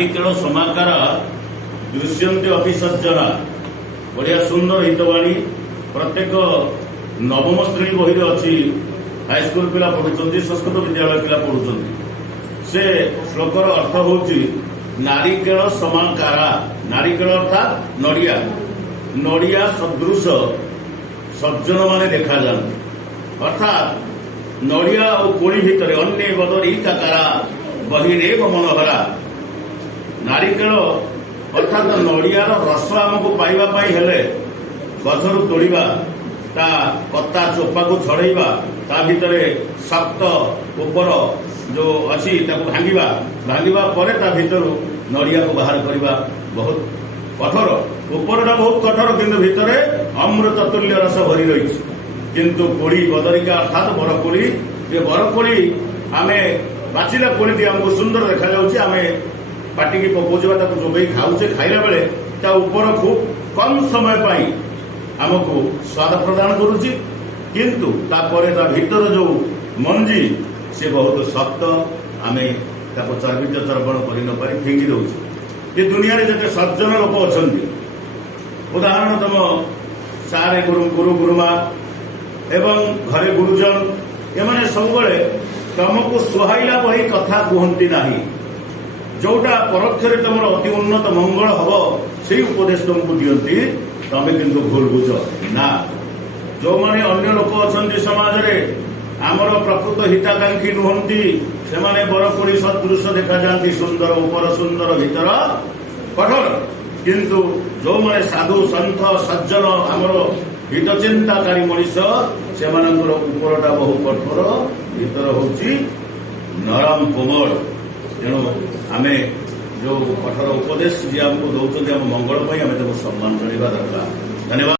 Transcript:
ନାରିକେଳ ସମାକାର ଦୃଶ୍ୟନ୍ତି ଅତି ସଜ୍ଜନା ବଢିଆ ସୁନ୍ଦର ହିତବାଣୀ ପ୍ରତ୍ୟେକ ନବମ ଶ୍ରେଣୀ ବହିରେ ଅଛି। ହାଇସ୍କୁଲ ପିଲା ପଢୁଛନ୍ତି, ସଂସ୍କୃତ ବିଦ୍ୟାଳୟ ପିଲା ପଢୁଛନ୍ତି। ସେ ଶ୍ଲୋକର ଅର୍ଥ ହେଉଛି ନାରିକେଳ ସମାକାରା। ନାରିକେଳ ଅର୍ଥାତ୍ ନଡ଼ିଆ, ନଡ଼ିଆ ସଦୃଶ ସଜ୍ଜନ ମାନେ ଦେଖାଯାନ୍ତି। ଅର୍ଥାତ୍ ନଡ଼ିଆ ଓ କୋଳି ଭିତରେ ଅନ୍ୟ ବଦଳି କାକାରା ବହିରେବ ମନୋହରା। ନାରିକେଳ ଅର୍ଥାତ୍ ନଡ଼ିଆର ରସ ଆମକୁ ପାଇବା ପାଇଁ ହେଲେ ଗଛରୁ ତୋଳିବା, ତା କତା ଚୋପାକୁ ଛଡେଇବା, ତା ଭିତରେ ଶକ୍ତ ଉପର ଯୋଉ ଅଛି ତାକୁ ଭାଙ୍ଗିବା ପରେ ତା ଭିତରୁ ନଡ଼ିଆକୁ ବାହାର କରିବା ବହୁତ କଠୋର। ଉପରଟା ବହୁତ କଠୋର, କିନ୍ତୁ ଭିତରେ ଅମୃତ ତୁଲ୍ୟ ରସ ଭରି ରହିଛି। କିନ୍ତୁ କୋଳି ବଦରିକା ଅର୍ଥାତ୍ ବରକୋଳି, ଏ ବରକୋଳି ଆମେ ପାଚିଲା କୋଳିଟି ଆମକୁ ସୁନ୍ଦର ଦେଖାଯାଉଛି, ଆମେ ପାଟିକି ପକଉଛୁ ବା ତାକୁ ଚୋବେଇ ଖାଉଛେ। ଖାଇଲା ବେଳେ ତା ଉପର ଖୁବ୍ କମ୍ ସମୟ ପାଇଁ ଆମକୁ ସ୍ୱାଦ ପ୍ରଦାନ କରୁଛି, କିନ୍ତୁ ତାପରେ ତା ଭିତର ଯୋଉ ମଞ୍ଜି ସେ ବହୁତ ଶକ୍ତ। ଆମେ ତାକୁ ଚର୍ବିତ ଚର୍ବଣ କରି ନ ପାରି ଫିଙ୍ଗି ଦେଉଛୁ। ଏ ଦୁନିଆରେ ଯେତେ ସଜ୍ଜନ ଲୋକ ଅଛନ୍ତି, ଉଦାହରଣ ତମ ସାରେ ଗୁରୁ ଗୁରୁମା ଏବଂ ଘରେ ଗୁରୁଜନ, ଏମାନେ ସବୁବେଳେ ତମକୁ ସୁହାଇଲା ବହି କଥା କୁହନ୍ତି ନାହିଁ। ଯୋଉଟା ପରୋକ୍ଷରେ ତମର ଅତି ଉନ୍ନତ ମଙ୍ଗଳ ହବ ସେଇ ଉପଦେଶ ତମକୁ ଦିଅନ୍ତି, ତମେ କିନ୍ତୁ ଭୁଲ ବୁଝ ନା। ଯୋଉମାନେ ଅନ୍ୟ ଲୋକ ଅଛନ୍ତି ସମାଜରେ ଆମର ପ୍ରକୃତ ହିତାକାଂକ୍ଷୀ ନୁହନ୍ତି, ସେମାନେ ବରକୋଳି ସଦୃଶ ଦେଖାଯାନ୍ତି, ସୁନ୍ଦର ଉପର ସୁନ୍ଦର ଭିତର କଠୋର। କିନ୍ତୁ ଯୋଉମାନେ ସାଧୁ ସନ୍ଥ ସଜ୍ଜନ ଆମର ହିତଚିନ୍ତାକାରୀ ମଣିଷ, ସେମାନଙ୍କର ଉପରଟା ବହୁ କଠୋର, ଭିତର ହେଉଛି ନରମ କୋମଳ। ତେଣୁ ଆମେ ଯୋଉ କଠୋର ଉପଦେଶ ଯିଏ ଆମକୁ ଦଉଛନ୍ତି ଆମ ମଙ୍ଗଳ ପାଇଁ, ଆମେ ତାକୁ ସମ୍ମାନ କରିବା ଦରକାର। ଧନ୍ୟବାଦ।